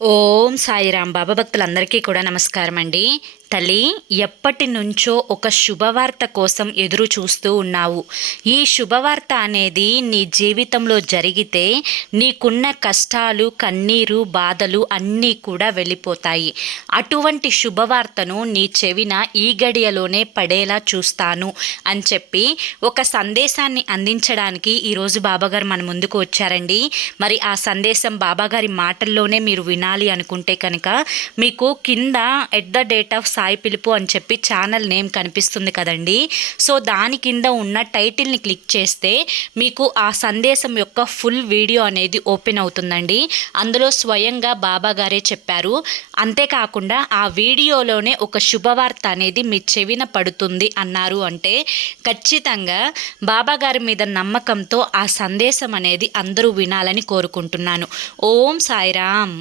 ఓం సాయిరాం బాబా భక్తులందరికీ కూడా నమస్కారం అండి. తల్లి, ఎప్పటి నుంచో ఒక శుభవార్త కోసం ఎదురు చూస్తూ ఉన్నావు. ఈ శుభవార్త అనేది నీ జీవితంలో జరిగితే నీకున్న కష్టాలు, కన్నీరు, బాధలు అన్నీ కూడా వెళ్ళిపోతాయి. అటువంటి శుభవార్తను నీ చెవిన ఈ గడియలోనే పడేలా చూస్తాను అని చెప్పి ఒక సందేశాన్ని అందించడానికి ఈరోజు బాబాగారు మన ముందుకు వచ్చారండి. మరి ఆ సందేశం బాబాగారి మాటల్లోనే మీరు వినాలి అనుకుంటే కనుక మీకు కింద @ సాయి పిలుపు అని చెప్పి ఛానల్ నేమ్ కనిపిస్తుంది కదండి. సో దాని కింద ఉన్న టైటిల్ని క్లిక్ చేస్తే మీకు ఆ సందేశం యొక్క ఫుల్ వీడియో అనేది ఓపెన్ అవుతుందండి. అందులో స్వయంగా బాబా గారే చెప్పారు. అంతేకాకుండా ఆ వీడియోలోనే ఒక శుభవార్త అనేది మీ చెవిన పడుతుంది అన్నారు. అంటే ఖచ్చితంగా బాబా గారి మీద నమ్మకంతో ఆ సందేశం అనేది అందరూ వినాలని కోరుకుంటున్నాను. ఓం సాయిరామ్.